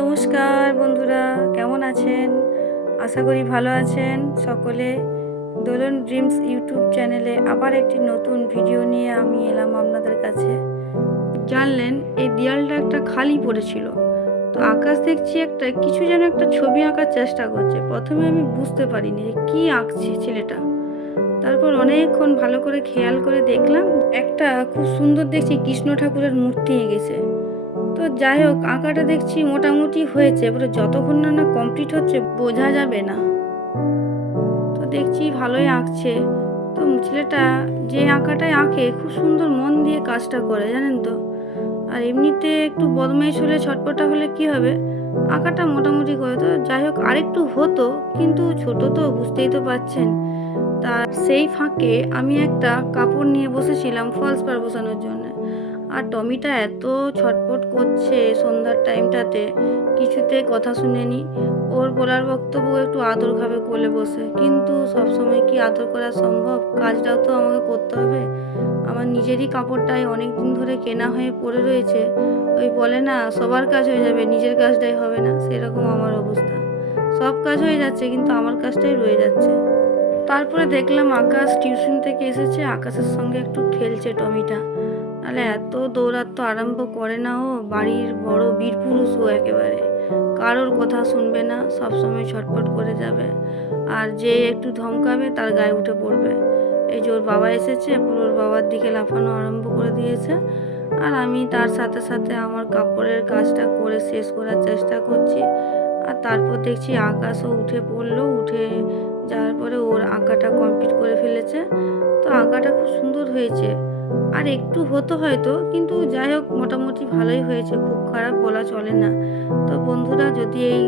নমস্কার বন্ধুরা, কেমন আছেন? আশা করি ভালো আছেন সকলে। দোলন ড্রিমস ইউটিউব চ্যানেলে আবার একটি নতুন ভিডিও নিয়ে আমি এলাম আপনাদের কাছে। জানলেন এই দেয়ালটা একটা খালি পড়েছিল, তো আকাশ দেখছি একটা কিছু যেন একটা ছবি আঁকার চেষ্টা করছে। প্রথমে আমি বুঝতে পারিনি যে কী আঁকছে ছেলেটা। তারপর অনেকক্ষণ ভালো করে খেয়াল করে দেখলাম একটা খুব সুন্দর দেখছি কৃষ্ণ ঠাকুরের মূর্তি এঁকেছে। তো যাই হোক, আঁকাটা দেখছি মোটামুটি হয়েছে, এবারে যতক্ষণ না কমপ্লিট হচ্ছে বোঝা যাবে না। তো দেখছি ভালোই আঁকছে। তো ছেলেটা যে আঁকাটাই আঁকে খুব সুন্দর মন দিয়ে কাজটা করে, জানেন তো। আর এমনিতে একটু বদমাইশ হলে ছটপটা হলে কি হবে, আঁকাটা মোটামুটি করে। তো যাই হোক, আরেকটু হতো, কিন্তু ছোট তো বুঝতেই তো পারছেন। তার সেই ফাঁকে আমি একটা কাপড় নিয়ে বসেছিলাম ফলস পাড় বসানোর জন্য। আর টমিটা এত ছটপট করছে সন্ধ্যার টাইমটাতে, কিছুতেই কথা শুনেনি। ওর বলার বক্তব্য একটু আদর খাবে কোলে বসে, কিন্তু সবসময় কি আদর করা সম্ভব? কাজটাও তো আমাকে করতে হবে। আমার নিজেরই কাপড়টাই অনেক দিন ধরে কেনা হয়ে পড়ে রয়েছে। ওই বলে না, সবার কাজ হয়ে যাবে, নিজের কাজটাই হবে না, সেরকম আমার অবস্থা। সব কাজ হয়ে যাচ্ছে কিন্তু আমার কাজটাই রয়ে যাচ্ছে। তারপরে দেখলাম আকাশ টিউশন থেকে এসেছে, আকাশের সঙ্গে একটু খেলছে টমিটা। নাহলে এত দৌড়াতে আরম্ভ করে না ও, বাড়ির বড় বীর পুরুষ ও একেবারে। কারোর কথা শুনবে না, সবসময় ছটফট করে যাবে। আর যে একটু ধমকাবে তার গায়ে উঠে পড়বে। এই যে ওর বাবা এসেছে, পুরো ওর বাবার দিকে লাফানো আরম্ভ করে দিয়েছে। আর আমি তার সাথে সাথে আমার কাপড়ের কাজটা করে শেষ করার চেষ্টা করছি। আর তারপর দেখছি আকাশও উঠে পড়লো, উঠে যাওয়ার পরে ওর আঁকাটা কমপ্লিট করে ফেলেছে। তো আঁকাটা খুব সুন্দর হয়েছে। আর একটু হতো হয়তো, কিন্তু যাই হোক মোটামুটি ভালোই হয়েছে, খুব খারাপ বলা চলে না। তো বন্ধুরা, যদি এই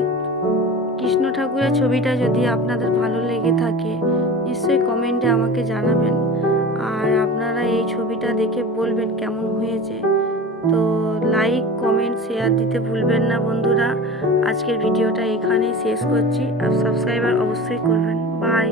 কৃষ্ণ ঠাকুরের ছবিটা যদি আপনাদের ভালো লেগে থাকে, নিশ্চয়ই কমেন্টে আমাকে জানাবেন। আর আপনারা এই ছবিটা দেখে বলবেন কেমন হয়েছে। তো লাইক, কমেন্ট, শেয়ার দিতে ভুলবেন না বন্ধুরা। আজকের ভিডিওটা এখানেই শেষ করছি। আর সাবস্ক্রাইবার অবশ্যই করবেন। বাই।